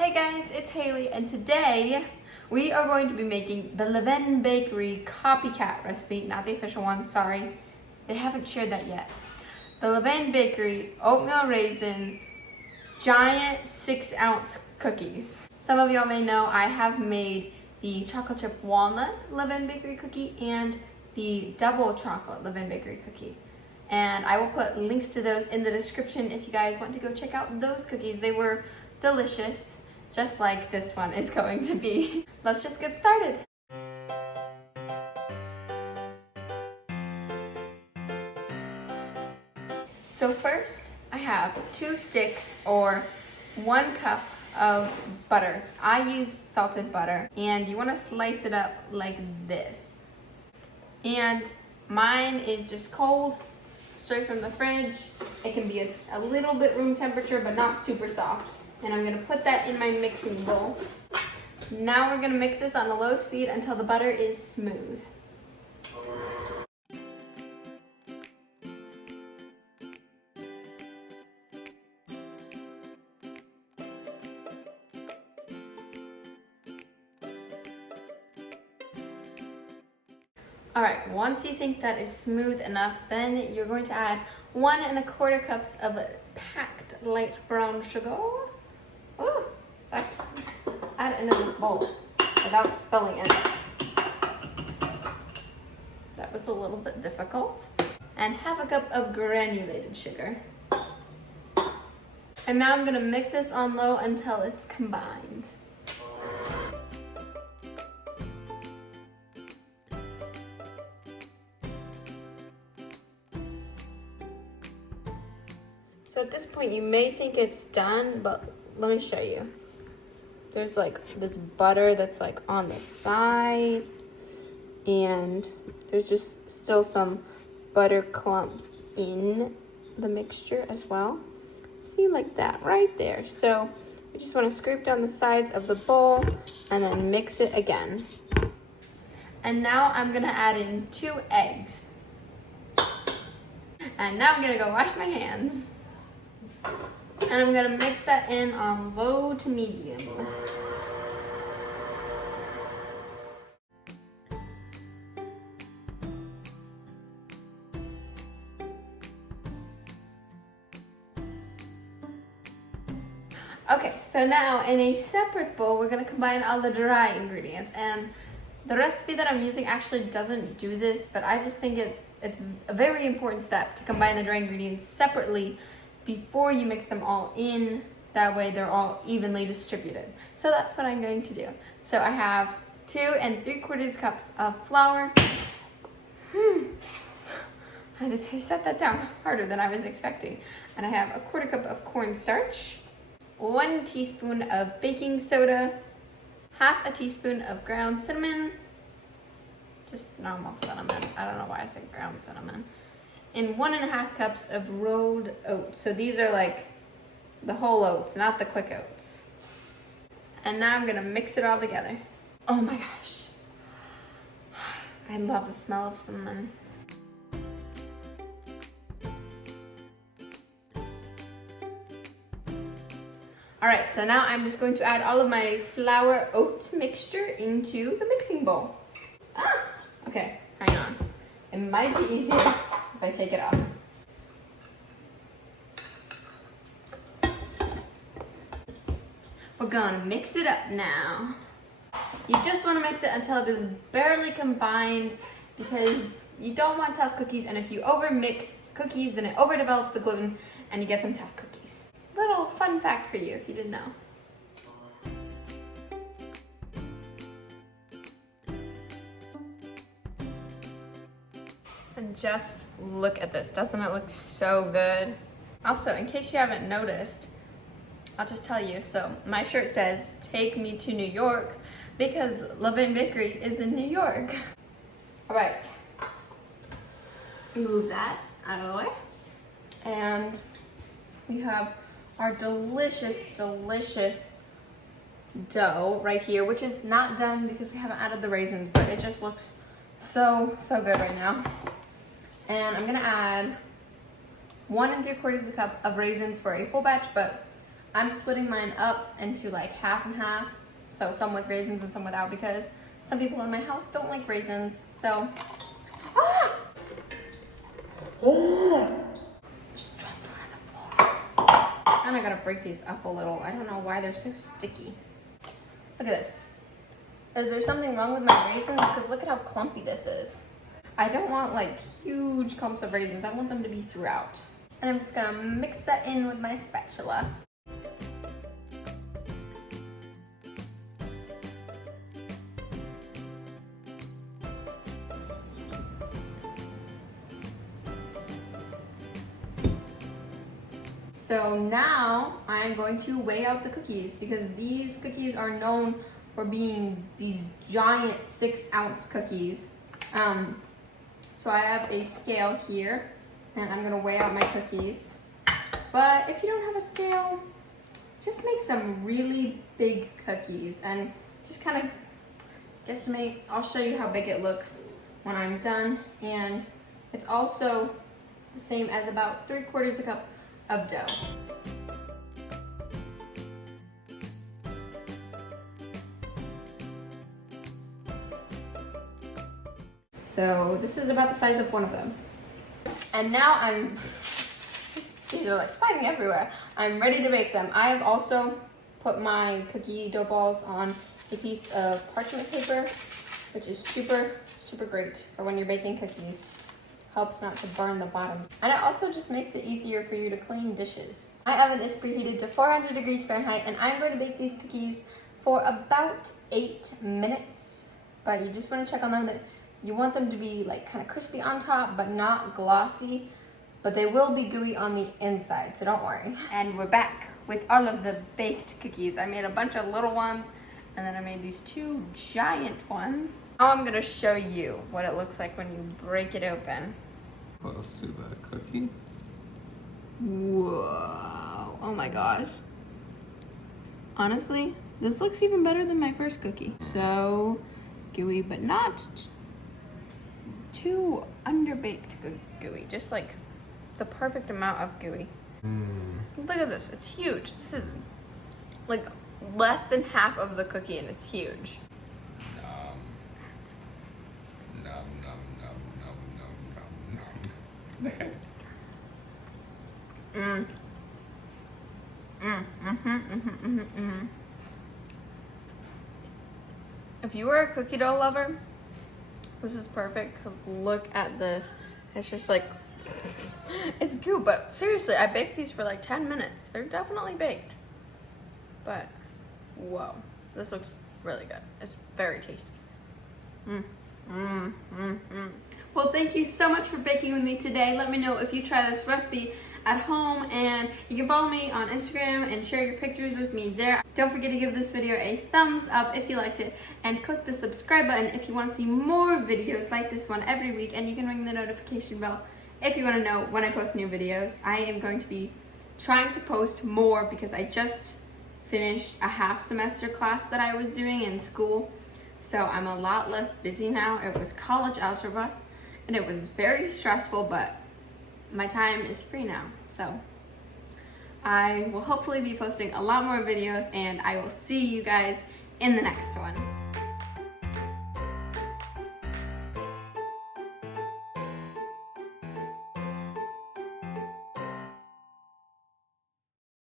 Hey guys, it's Hailey, and today we are going to be making the Levain Bakery Copycat recipe, not the official one, sorry. They haven't shared that yet. The Levain Bakery Oatmeal Raisin giant 6-ounce cookies. Some of y'all may know I have made the chocolate chip walnut Levain Bakery cookie and the double chocolate Levain Bakery cookie. And I will put links to those in the description if you guys want to go check out those cookies. They were delicious, just like this one is going to be. Let's just get started. So first, I have 2 sticks or 1 cup of butter. I use salted butter, and you want to slice it up like this. And mine is just cold, straight from the fridge. It can be a little bit room temperature, but not super soft. And I'm gonna put that in my mixing bowl. Now we're gonna mix this on a low speed until the butter is smooth. All right, once you think that is smooth enough, then you're going to add 1 1/4 cups of packed light brown sugar. Ooh, add it into this bowl without spilling it. That was a little bit difficult. And 1/2 cup of granulated sugar. And now I'm gonna mix this on low until it's combined. So at this point you may think it's done, but let me show you. There's like this butter that's like on the side, and there's just still some butter clumps in the mixture as well. See, like that right there. So we just want to scrape down the sides of the bowl and then mix it again. And now I'm gonna add in 2 eggs. And now I'm gonna go wash my hands. And I'm gonna mix that in on low to medium. Okay, so now in a separate bowl, we're gonna combine all the dry ingredients. And the recipe that I'm using actually doesn't do this, but I just think it's a very important step to combine the dry ingredients separately before you mix them all in. That way they're all evenly distributed. So that's what I'm going to do. So I have 2 3/4 cups of flour. I set that down harder than I was expecting. And I have 1/4 cup of cornstarch, 1 teaspoon of baking soda, 1/2 teaspoon of ground cinnamon, just normal cinnamon. I don't know why I said ground cinnamon. And 1 1/2 cups of rolled oats. So these are like the whole oats, not the quick oats. And now I'm gonna mix it all together. Oh my gosh. I love the smell of cinnamon. All right, so now I'm just going to add all of my flour oat mixture into the mixing bowl. Okay, hang on. It might be easier if I take it off. We're gonna mix it up now. You just wanna mix it until it is barely combined, because you don't want tough cookies, and if you overmix cookies, then it overdevelops the gluten and you get some tough cookies. Little fun fact for you if you didn't know. And just look at this. Doesn't it look so good? Also, in case you haven't noticed, I'll just tell you. So my shirt says, "Take me to New York," because Levain Bakery is in New York. All right, move that out of the way. And we have our delicious, delicious dough right here, which is not done because we haven't added the raisins, but it just looks so, so good right now. And I'm gonna add 1 3/4 cup of raisins for a full batch, but I'm splitting mine up into like half and half. So some with raisins and some without, because some people in my house don't like raisins. So, just dropped one on the floor. And I gotta break these up a little. I don't know why they're so sticky. Look at this. Is there something wrong with my raisins? Because look at how clumpy this is. I don't want like huge clumps of raisins. I want them to be throughout. And I'm just gonna mix that in with my spatula. So now I'm going to weigh out the cookies, because these cookies are known for being these giant 6-ounce cookies. So I have a scale here, and I'm gonna weigh out my cookies. But if you don't have a scale, just make some really big cookies and just kind of guesstimate. I'll show you how big it looks when I'm done. And it's also the same as about 3/4 cup of dough. So this is about the size of one of them. And now these are like sliding everywhere. I'm ready to bake them. I have also put my cookie dough balls on a piece of parchment paper, which is super, super great for when you're baking cookies. Helps not to burn the bottoms. And it also just makes it easier for you to clean dishes. My oven is preheated to 400 degrees Fahrenheit, and I'm going to bake these cookies for about 8 minutes. But you just want to check on them that you want them to be like kind of crispy on top, but not glossy. But they will be gooey on the inside, so don't worry. And we're back with all of the baked cookies. I made a bunch of little ones, and then I made these 2 giant ones. Now I'm gonna show you what it looks like when you break it open. Close to the cookie. Whoa, oh my gosh. Honestly, this looks even better than my first cookie. So gooey, but not too underbaked gooey, just like the perfect amount of gooey. Look at this, it's huge. This is like less than half of the cookie, and it's huge. If you were a cookie dough lover, this is perfect, because look at this. It's just like, it's goo, but seriously, I baked these for like 10 minutes. They're definitely baked. But, whoa, this looks really good. It's very tasty. Well, thank you so much for baking with me today. Let me know if you try this recipe at home, and you can follow me on Instagram and share your pictures with me there. Don't forget to give this video a thumbs up if you liked it, and click the subscribe button if you want to see more videos like this one every week, and you can ring the notification bell if you want to know when I post new videos. I am going to be trying to post more because I just finished a half semester class that I was doing in school, so I'm a lot less busy now. It was college algebra, and it was very stressful, but my time is free now. So I will hopefully be posting a lot more videos, and I will see you guys in the next one.